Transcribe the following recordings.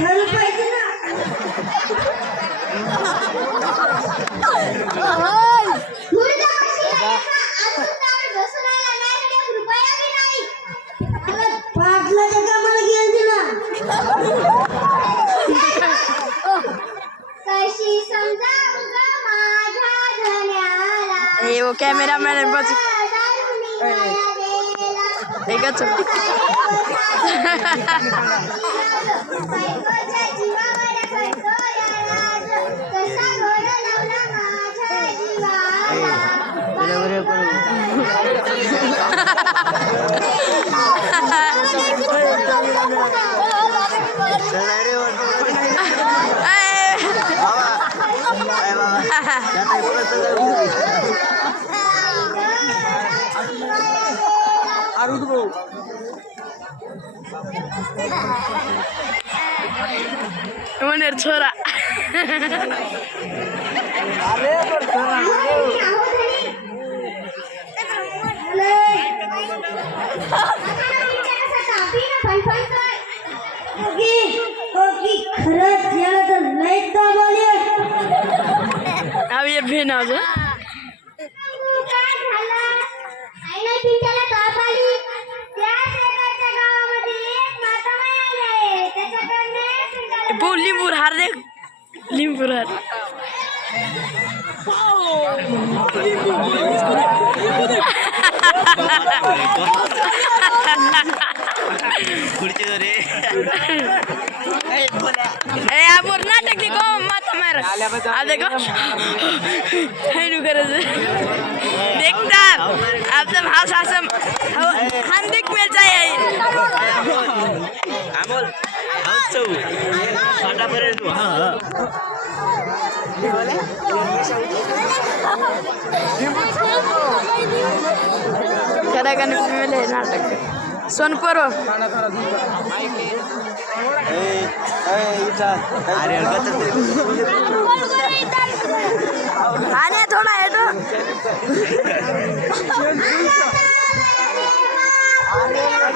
झालं पाहिजे ना. हे वो कॅमेरामॅन आहे बस एकच म्हणेर छोरा ये भेन आज लिंबूर हार देख लिंबूर हार अरे आप नाटक देखो माता मार आप देखो देखता आप सब हास हासम हम देख मिल जाए अमोल हाउसो छोटा पर हां करा का मिले नाटक सोनपुर आने थोड़ा है तो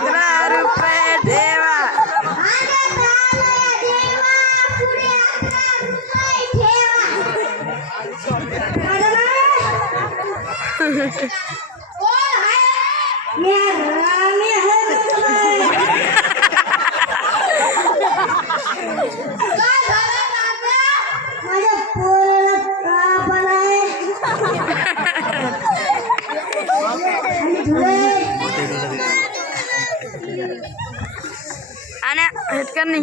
₹11 देवा आना हिट करनी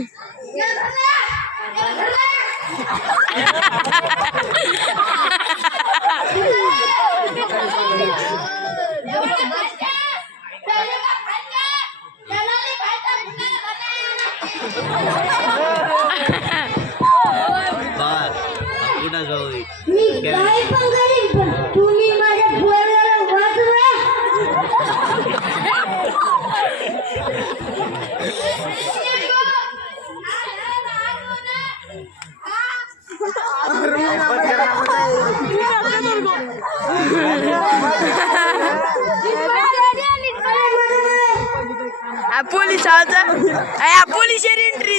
पोलीस पोलीस एंट्री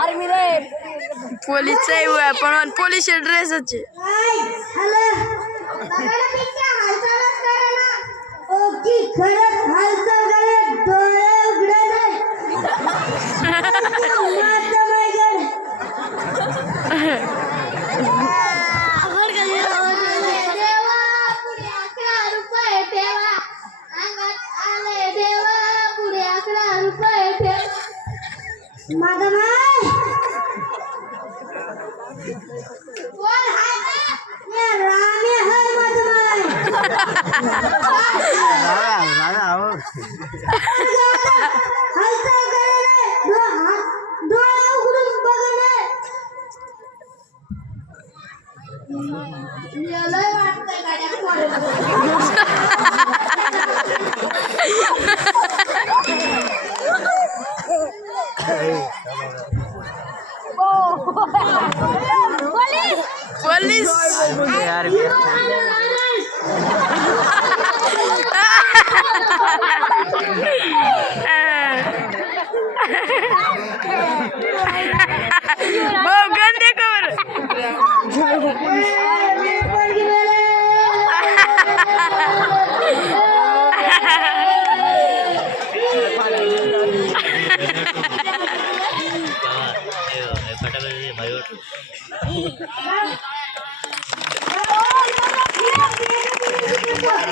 आर्मी रे पोलीस पण पोलीस ड्रेस पुलिस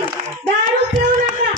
दारू पिऊ नका